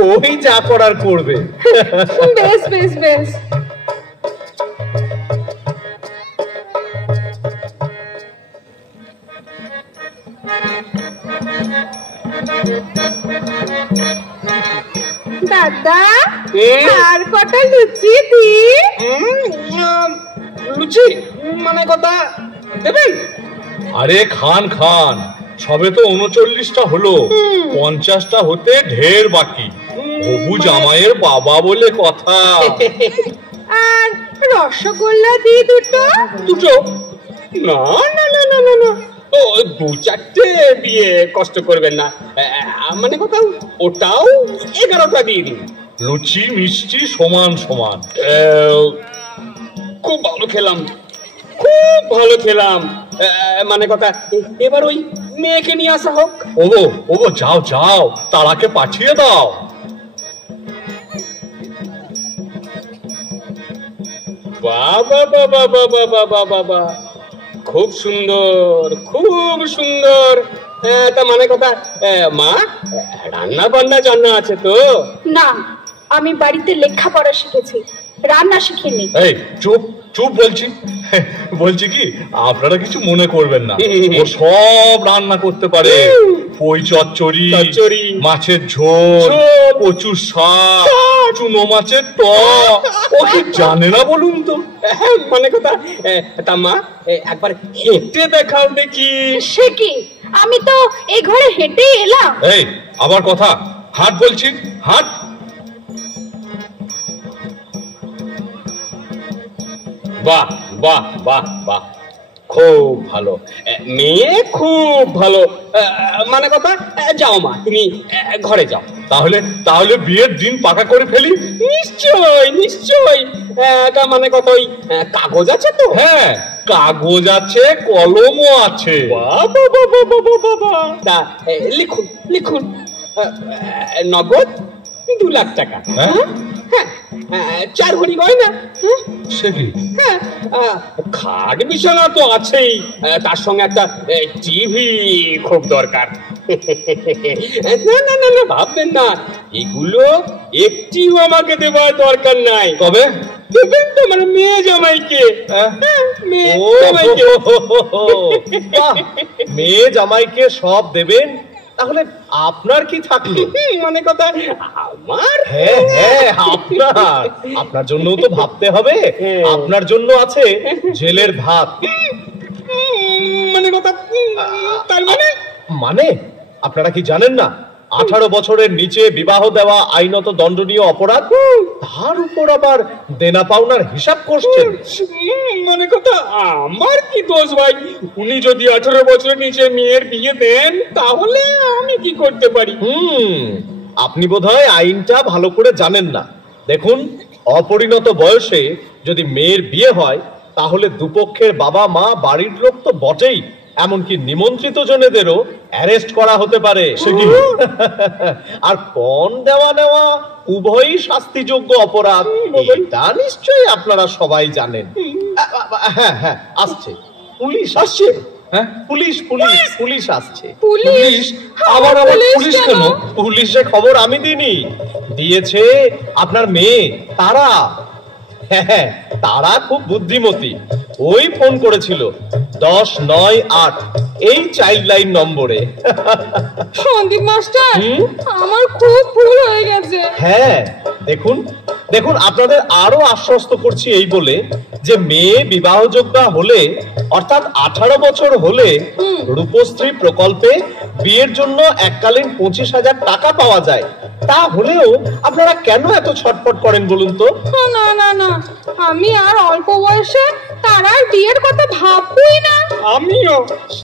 ওই যা করার করবে। বেশ বেশ বেশ। দাদা আর কটা লুচি দি? লুচি মানে কথা দেবেন? আরে খান খান, সবে তো 39টা হলো, 50টা হতে ঢের বাকি। হবু জামাইয়ের বাবা বলে কথা। আর রসগোল্লা দি দুটো। দুটো? না না না না না না, ও 2-4টে দিয়ে কষ্ট করবেন না। মানে কথা ওটাও 11টা দিয়ে দিন। লুচি মিষ্টি সমান সমান। খুব ভালো খেলাম, খুব ভালো খেলাম। মানে কথা এবার ওই মেয়েকে নিয়ে আসা হোক। ওগো ওগো, যাও যাও, তারাকে পাঠিয়ে দাও। বাবা বাবা বাবা বাবা বাবা, খুব সুন্দর খুব সুন্দর। তা মানে কথা মা, রান্না বান্না জানা আছে তো? না, আমি বাড়িতে লেখাপড়া শিখেছি, রান্না শিখিনি। এই চুপ চুপ বলছি। বলছি কি, আপনারা কিছু মনে করবেন না, ও সব রান্না করতে পারে। পই চচ্চড়ি, মাছের ঝোল, কচুর শাক, চুনো মাছের টক, ও কি জানে না বলুন তো? মানে কথা তা মা একবার হেঁটে দেখাও দেখি। সে কি, আমি তো এই ঘরে হেঁটেই এলাম। এই আবার কথা, হাট বলছি, হাট। বাহ বাহ বাহ বাহ, খুব ভালো মেয়ে, খুব ভালো। মানে কথা যাও মা, তুমি ঘরে যাও। তাহলে তাহলে বিয়ের দিন পাকা করে ফেলি। নিশ্চয় নিশ্চয়। তা মানে কথা ওই কাগজ আছে তো? হ্যাঁ, কাগজ আছে, কলমও আছে। বাবা বাবা বাবা বাবা, তা লিখুন লিখুন। নগদ 2 লাখ টাকা। হ্যাঁ, 4 ভরি গয়না। সে কি? হ্যাঁ, খাট বিছানা তো আছেই, তার সঙ্গে একটা টিভি খুব দরকার। না না না না, ভাববেন না, এগুলো একটিও আমাকে দেওয়ার দরকার নাই। তবে দেবেন তো মানে মেয়ে জামাইকে। মেয়ে জামাইকে। মেয়ে জামাইকে সব দেবেন, তাহলে আপনার কি থাকলো? মানে কথা আমার? হ্যাঁ হ্যাঁ, আপনার আপনার জন্যও তো ভাবতে হবে। আপনার জন্য আছে জেলের ভাত। মানে কথা তার মানে? মানে আপনারা কি জানেন না, 18 বছরের নিচে বিবাহ দেওয়া আইনত দণ্ডনীয় অপরাধ, তার উপর আবার দেনা পাওনার হিসাব করছেন। মানে কথা আমার কি দোষ ভাই? উনি যদি 18 বছরের নিচে মেয়ের বিয়ে দেন, তাহলে আমি কি করতে পারি? আপনি বোধহয় আইনটা ভালো করে জানেন না। দেখুন, অপরিণত বয়সে যদি মেয়ের বিয়ে হয়, তাহলে দুপক্ষের বাবা মা, বাড়ির লোক তো বটেই, এমনকি নিমন্ত্রিত জনেদেরও অ্যারেস্ট করা হতে পারে। আর পণ দেওয়া নেওয়া উভয়ই শাস্তিযোগ্য অপরাধ, এটা নিশ্চয়ই আপনারা সবাই জানেন। হ্যাঁ হ্যাঁ, আসছে পুলিশ, আসছে। হ্যাঁ, পুলিশ পুলিশ পুলিশ আসছে। পুলিশ? আবার আবার পুলিশ কেন? পুলিশে খবর আমি দিইনি, দিয়েছে আপনার মেয়ে তারা। হ্যাঁ, তারা খুব বুদ্ধিমতী, ওই ফোন করেছিল 1098 এই চাইল্ড লাইন নম্বরে। সন্দীপ মাস্টার, আমার খুব ভুল হয়ে গেছে। হ্যাঁ, দেখুন দেখুন, আপনাদের আরো আশ্বস্ত করছি এই বলে যে মেয়ে বিবাহযোগ্য হলে, অর্থাৎ 18 বছর হলে, রূপশ্রী প্রকল্পে বিয়ের জন্য এককালীন 25,000 টাকা পাওয়া যায়। তা হলেও আপনারা কেন এত ছটফট করেন বলুন তো? না না না, আমি আর অল্প বয়সে তার আর বিয়ের কথা ভাববই না। আমিও